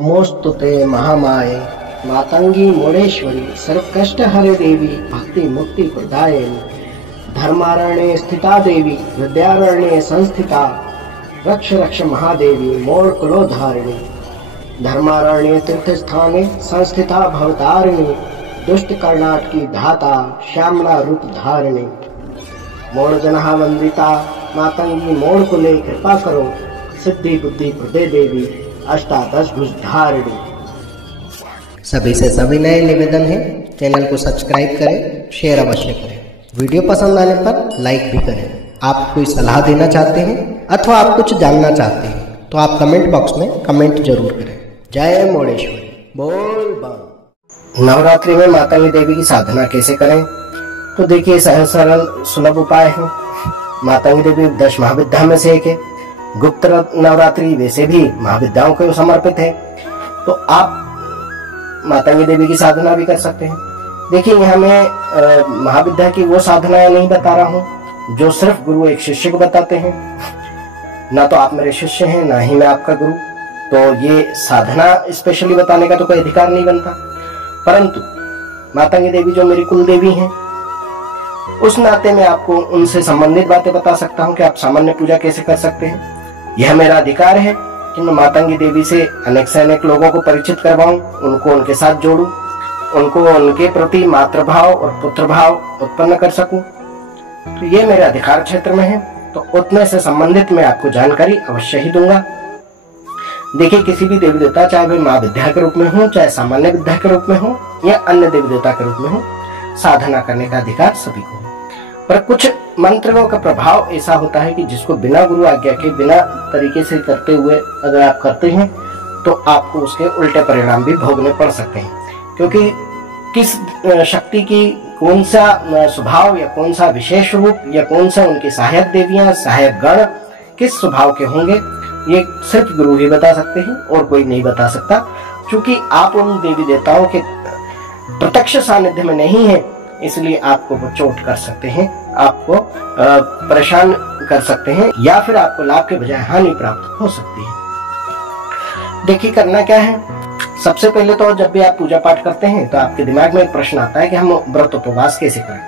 नमोस्तुते महामाये मातंगी मोड़ेश्वरी सर्वकष्ट हरे देवी भक्ति मुक्ति प्रदायिनी धर्मारण्ये स्थिता देवी विद्यारण्ये संस्थिता रक्ष रक्ष महादेवी मोड़ कुलोधारिणी धर्मारण्ये तीर्थ स्थाने संस्थिता भवतारिणी दुष्ट कर्णाट की धाता श्यामला रूप धारिणी मोड़ जन्हा वंदिता मातंगी मोड़ को ले कृपा करो सिद्धि बुद्धि प्रदे देवी अष्टादश भुज धारिणी। सभी से सविनय निवेदन है, चैनल को सब्सक्राइब करें, शेयर अवश्य करें, वीडियो पसंद आने पर लाइक भी करें। आप कोई सलाह देना चाहते हैं अथवा आप कुछ जानना चाहते हैं तो आप कमेंट बॉक्स में कमेंट जरूर करें। जय मोड़ेश्वरी बोल बम। नवरात्रि में मातंगी देवी की साधना कैसे करें? तो देखिए सहज सरल सुलभ उपाय है। मातंगी देवी 10 महाविद्या में से एक है। गुप्त नवरात्रि वैसे भी महाविद्याओं को समर्पित है, तो आप मातंगी देवी की साधना भी कर सकते हैं। देखिए यहाँ मैं महाविद्या की वो साधनाएं नहीं बता रहा हूँ जो सिर्फ गुरु एक शिष्य को बताते हैं। ना तो आप मेरे शिष्य हैं, ना ही मैं आपका गुरु, तो ये साधना स्पेशली बताने का तो कोई अधिकार नहीं बनता। परंतु मातंगी देवी जो मेरी कुल देवी हैं, उस नाते मैं आपको उनसे संबंधित बातें बता सकता हूँ कि आप सामान्य पूजा कैसे कर सकते हैं। यह मेरा अधिकार है कि मैं मातंगी देवी से अनेक से अनेक लोगों को परिचित करवाऊं, उनको उनके साथ जोड़ूं, उनको उनके प्रति मातृभाव और पुत्र भाव उत्पन्न कर सकूं। तो ये मेरे अधिकार क्षेत्र में है, तो उतने से संबंधित मैं आपको जानकारी अवश्य ही दूंगा। देखिए किसी भी देवी देवता, चाहे वे माँ विद्या के रूप में हो, चाहे सामान्य विद्या के रूप में हो या अन्य देवी देवता के रूप में हो, साधना करने का अधिकार सभी को है। पर कुछ मंत्रों का प्रभाव ऐसा होता है कि जिसको बिना गुरु आज्ञा के, बिना तरीके से करते हुए अगर आप करते हैं तो आपको उसके उल्टे परिणाम भी भोगने पड़ सकते हैं। क्योंकि किस शक्ति की कौन सा स्वभाव या कौन सा विशेष रूप या कौन सा उनकी सहायक देवियां, सहायक गण किस स्वभाव के होंगे, ये सिर्फ गुरु ही बता सकते हैं और कोई नहीं बता सकता। क्योंकि आप उन देवी देवताओं के प्रत्यक्ष सानिध्य में नहीं है, इसलिए आपको वो चोट कर सकते हैं, आपको परेशान कर सकते हैं, या फिर आपको लाभ के बजाय हानि प्राप्त हो सकती है। देखिए करना क्या है, सबसे पहले तो जब भी आप पूजा पाठ करते हैं तो आपके दिमाग में एक प्रश्न आता है कि हम व्रत उपवास कैसे करें।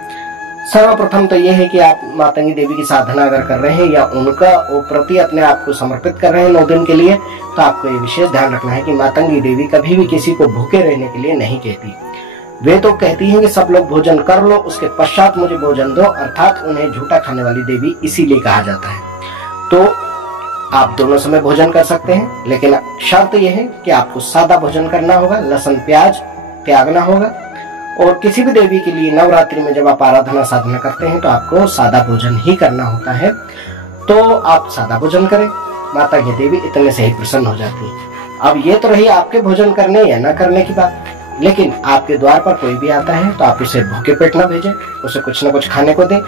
सर्वप्रथम तो यह है कि आप मातंगी देवी की साधना अगर कर रहे हैं या उनका प्रति अपने आप को समर्पित कर रहे हैं 9 दिन के लिए, तो आपको ये विशेष ध्यान रखना है कि मातंगी देवी कभी भी किसी को भूखे रहने के लिए नहीं कहती। वे तो कहती हैं कि सब लोग भोजन कर लो, उसके पश्चात मुझे भोजन दो, अर्थात उन्हें झूठा खाने वाली देवी इसीलिए कहा जाता है। तो आप दोनों समय भोजन कर सकते हैं, लेकिन शर्त यह है कि आपको सादा भोजन करना होगा, लहसुन प्याज त्यागना होगा। और किसी भी देवी के लिए नवरात्रि में जब आप आराधना साधना करते हैं तो आपको सादा भोजन ही करना होता है, तो आप सादा भोजन करें, माता की देवी इतने से ही प्रसन्न हो जाती है। अब ये तो रही आपके भोजन करने या न करने की बात, लेकिन आपके द्वार पर कोई भी आता है तो आप उसे भूखे पेट न भेजें, उसे कुछ न कुछ खाने को दें।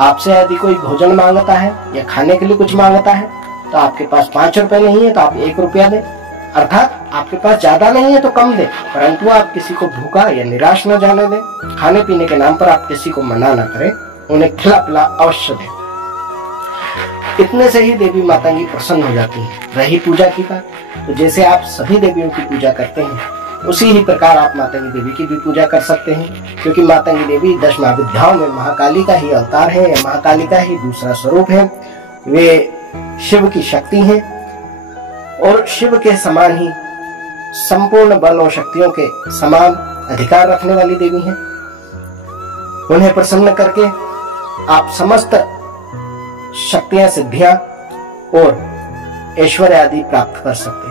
आपसे यदि कोई भोजन मांगता है या खाने के लिए कुछ मांगता है तो आपके पास 5 रुपए नहीं है तो आप 1 रुपया दें, अर्थात आपके पास ज्यादा नहीं है तो कम दें, परंतु आप किसी को भूखा या निराश न जाने दें। खाने पीने के नाम पर आप किसी को मना न करें, उन्हें खिला पिला अवश्य दें। इतने से ही देवी मातंगी प्रसन्न हो जाती है। रही पूजा की बात, तो जैसे आप सभी देवियों की पूजा करते हैं उसी ही प्रकार आप मातंगी देवी की भी पूजा कर सकते हैं। क्योंकि मातंगी देवी 10 महाविद्याओं में महाकाली का ही अवतार है या महाकाली का ही दूसरा स्वरूप है। वे शिव की शक्ति हैं और शिव के समान ही संपूर्ण बल और शक्तियों के समान अधिकार रखने वाली देवी हैं। उन्हें प्रसन्न करके आप समस्त शक्तियां, सिद्धियां और ऐश्वर्य आदि प्राप्त कर सकते हैं।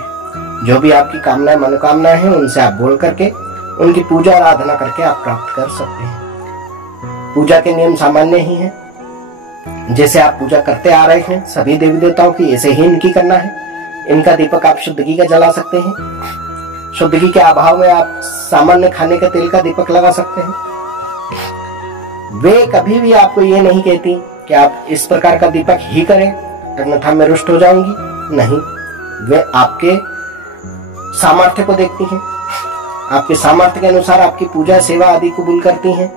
जो भी आपकी कामनाएं, मनोकामनाएं हैं, उनसे आप बोल करके उनकी पूजा आराधना करके आप प्राप्त कर सकते हैं। पूजा के नियम सामान्य ही हैं, जैसे आप पूजा करते आ रहे हैं सभी देवी देवताओं की, ऐसे ही इनकी करना है। इनका दीपक आप शुद्ध घी का जला सकते हैं, शुद्ध घी के अभाव में आप सामान्य खाने के तेल का दीपक लगा सकते हैं। वे कभी भी आपको ये नहीं कहती कि आप इस प्रकार का दीपक ही करें, अन्यथा मैं रुष्ट हो जाऊंगी, नहीं। वे आपके सामर्थ्य को देखती हैं, आपके सामर्थ्य के अनुसार आपकी पूजा सेवा आदि कबूल करती हैं।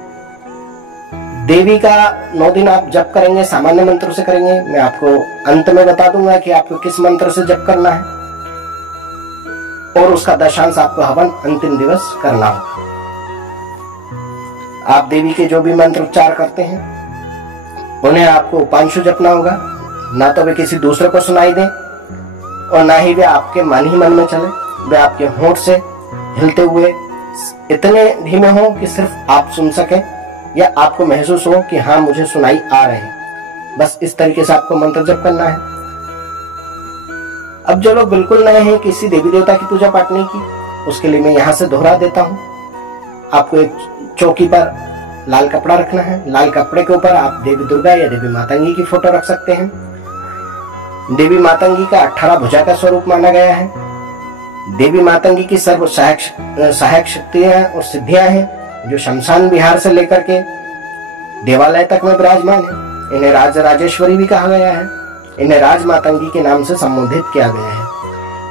देवी का 9 दिन आप जप करेंगे, सामान्य मंत्र से करेंगे। मैं आपको अंत में बता दूंगा कि आपको किस मंत्र से जप करना है। और उसका दशांश आपको हवन अंतिम दिवस करना होगा। आप देवी के जो भी मंत्र उच्चार करते हैं उन्हें आपको उपांशु जपना होगा, ना तो वे किसी दूसरे को सुनाई दें और ना ही वे आपके मन ही मन में चले। वे आपके होंठ से हिलते हुए इतने धीमे हो कि सिर्फ आप सुन सकें या आपको महसूस हो कि हाँ मुझे सुनाई आ रहे हैं। बस इस तरीके से आपको मंत्र जप करना है। अब जो लोग बिल्कुल नए हैं, किसी देवी देवता की पूजा पाठ नहीं की, उसके लिए मैं यहाँ से दोहरा देता हूँ। आपको एक चौकी पर लाल कपड़ा रखना है। लाल कपड़े के ऊपर आप देवी दुर्गा या देवी मातंगी की फोटो रख सकते हैं। देवी मातंगी का 18 भुजा का स्वरूप माना गया है। देवी मातंगी की सर्व सहायक शक्तियां और सिद्धियां हैं जो शमशान विहार से लेकर के देवालय तक में विराजमान है। इन्हें राज राजेश्वरी भी कहा गया है। इन्हें राज मातंगी के नाम से संबोधित किया गया है।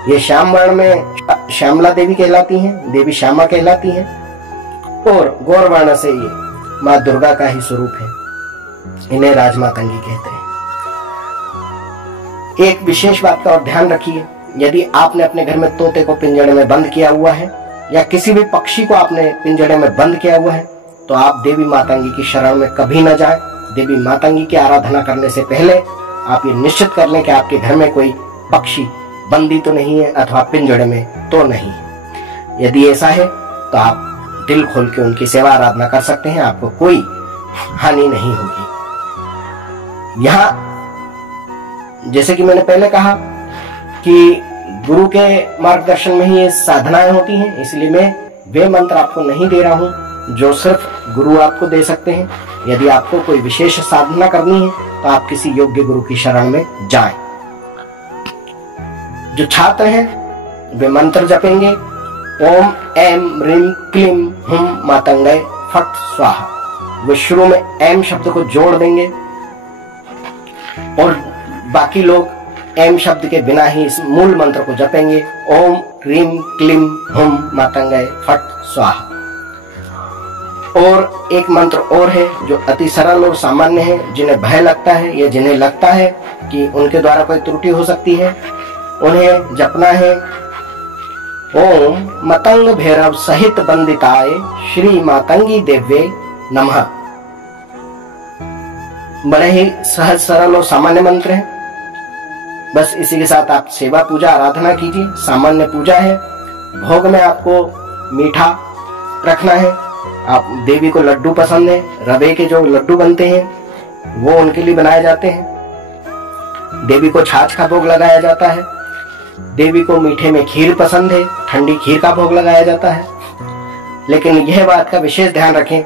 ये श्याम वर्ण में श्यामला देवी कहलाती हैं, देवी श्यामा कहलाती हैं और गौर वर्ण से ये माँ दुर्गा का ही स्वरूप है। इन्हें राज मातंगी कहते हैं। एक विशेष बात का और ध्यान रखिए, यदि आपने अपने घर में तोते को पिंजड़े में बंद किया हुआ है या किसी भी पक्षी को आपने पिंजड़े में बंद किया हुआ है तो आप देवी मातंगी की शरण में कभी न जाएं। देवी मातंगी की आराधना करने से पहले आप ये निश्चित कर लें कि आपके घर में कोई पक्षी बंदी तो नहीं है अथवा पिंजड़े में तो नहीं है। यदि ऐसा है तो आप दिल खोल के उनकी सेवा आराधना कर सकते हैं, आपको कोई हानि नहीं होगी। यहाँ जैसे कि मैंने पहले कहा कि गुरु के मार्गदर्शन में ही ये साधनाएं होती हैं, इसलिए मैं वे मंत्र आपको नहीं दे रहा हूं जो सिर्फ गुरु आपको दे सकते हैं। यदि आपको कोई विशेष साधना करनी है तो आप किसी योग्य गुरु की शरण में जाएं। जो छात्र हैं वे मंत्र जपेंगे ओम ऐम ह्रीम क्लीम हुम मातंगय फट स्वाहा। वे शुरू में ऐम शब्द को जोड़ देंगे और बाकी लोग ऐम शब्द के बिना ही इस मूल मंत्र को जपेंगे ओम ह्रीम क्लीम हुम मातंगय फट स्वाहा। और एक मंत्र और है जो अति सरल और सामान्य है। जिन्हें भय लगता है या जिन्हें लगता है कि उनके द्वारा कोई त्रुटि हो सकती है, उन्हें जपना है ओम मतंग भैरव सहित बंदिताय श्री मातंगी देव्ये नमः। बड़े ही सहज सरल और सामान्य मंत्र है। बस इसी के साथ आप सेवा पूजा आराधना कीजिए। सामान्य पूजा है। भोग में आपको मीठा रखना है। आप देवी को लड्डू पसंद है, रवे के जो लड्डू बनते हैं वो उनके लिए बनाए जाते हैं। देवी को छाछ का भोग लगाया जाता है। देवी को मीठे में खीर पसंद है, ठंडी खीर का भोग लगाया जाता है। लेकिन यह बात का विशेष ध्यान रखें,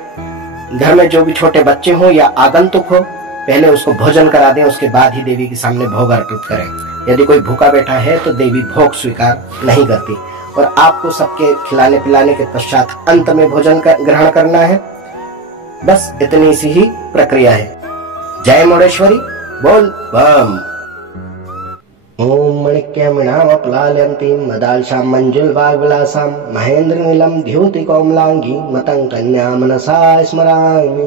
घर में जो भी छोटे बच्चे हो या आगंतुक हो, पहले उसको भोजन करा दें, उसके बाद ही देवी के सामने भोग अर्पित करें। यदि कोई भूखा बैठा है तो देवी भोग स्वीकार नहीं करती और आपको सबके खिलाने पिलाने के पश्चात अंत में भोजन ग्रहण करना है। बस इतनी सी ही प्रक्रिया है। जय मुंडेश्वरी, बोल बम। ओम मणिक्यमणामप्लाल्यन्तीं मदालशां मंजुलवाग्विलासां महेन्द्र नीलम द्योति कोमलांगी मतंग कन्या मनसा स्मरामि।